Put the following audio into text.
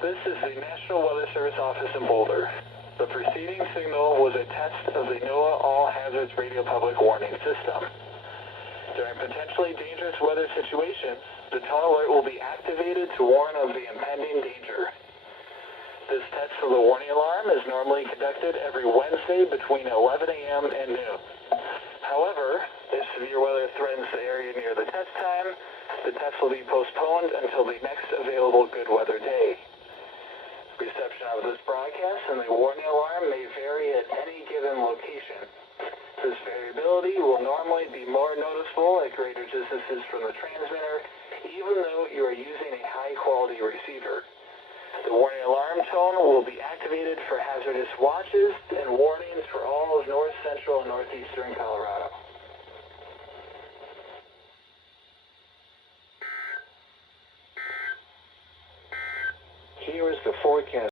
This is the National Weather Service office in Boulder. The preceding signal was a test of the NOAA All Hazards Radio Public Warning System. During potentially dangerous weather situations, the tone alert will be activated to warn of the impending danger. This test of the warning alarm is normally conducted every Wednesday between 11 a.m. and noon. However, if severe weather threatens the area near the test time, the test will be postponed until the next available good weather day. Reception of this broadcast and the warning alarm may vary at any given location. This variability will normally be more noticeable at greater distances from the transmitter, even though you are using a high-quality receiver. The warning alarm tone will be activated for hazardous watches and warnings for all of north central and northeastern Colorado. Here is the forecast.